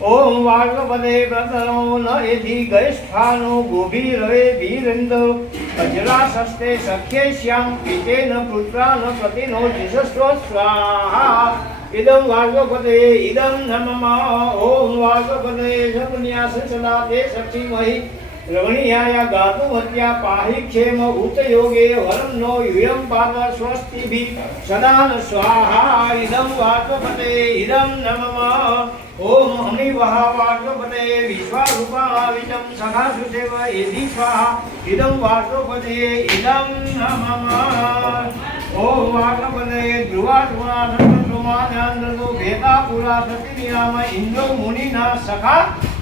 ઓમ વાલ્લભદે વ્રતનો નિધિ ગૈષ્ઠાનો ગોભી રવે વીરંદ અજરા સસ્તે સખ્ય શ્યામ પિતે ન પુત્રા ન પતિ નો જીસસ્વ સ્વાહા ઇદમ વાલ્લભદે ઇદમ નમમા ઓમ વાલ્લભદે જપન્યા સચના દે સચિ મહી रमणीया गातुमत्या पाहि क्षेम उत योगे वरम नो युयम पाप स्वस्ति स्वाहा इदम वाक्पते इदम नमः ओम हमि वहा वाक्पते विश्वरूपा विदम इदम वाक्पते ओम वाक्पते ध्रुवा ध्रुवा नमः ध्रुवा नमः ध्रुवा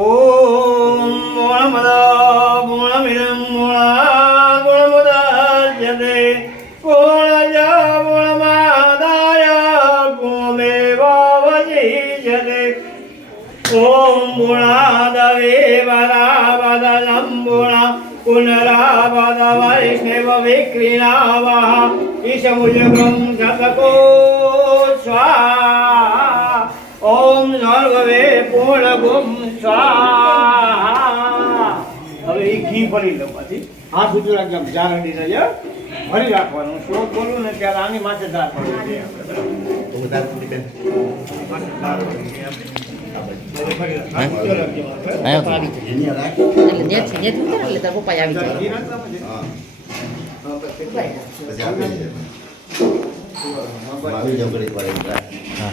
ஓம் மூலமதா மூலமிதம் மூலா குணமுதே கோணயா மூலமாதாய குணமே வாவஜே ஓம் முணாதவே வராவதம் முணா புனராவத வைஷ்ணவ விக்ரிணாவா இஷமுஜகம் சதகோ ஸ்வா ஓம் சர்வே பூர்ணகும் હા ભરી રાખવાનું શોખ બોલું ને ત્યારે આની માથે દાર પડે ભરી રાખવાનું એટલે જે છે જે તો એટલે તો પપ્પા આવી જાય હા હા પછી ભાઈ જાવ ઘરે પડે હા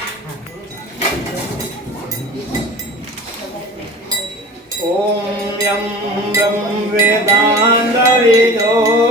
यतो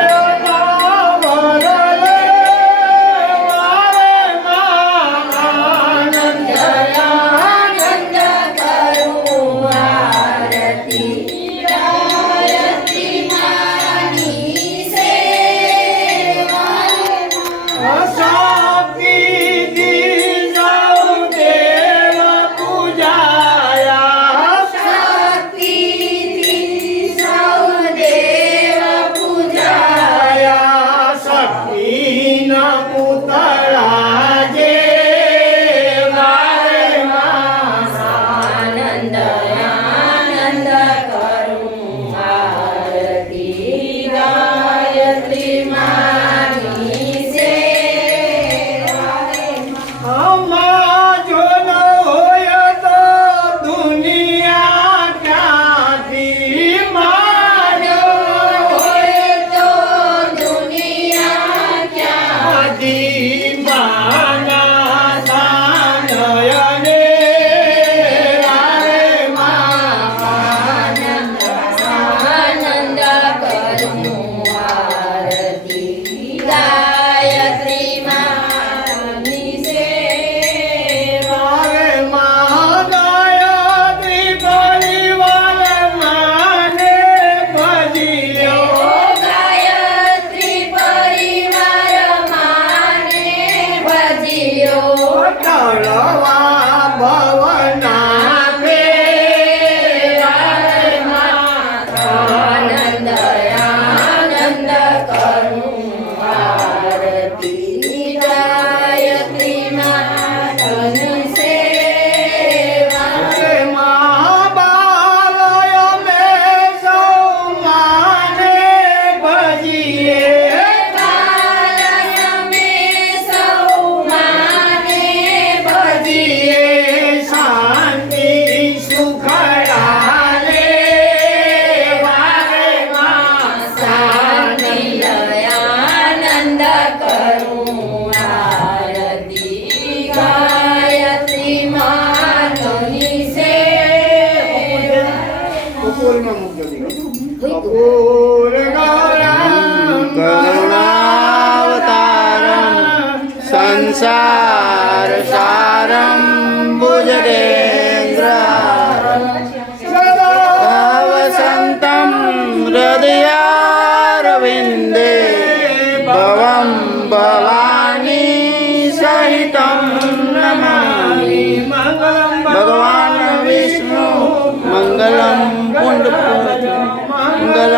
believe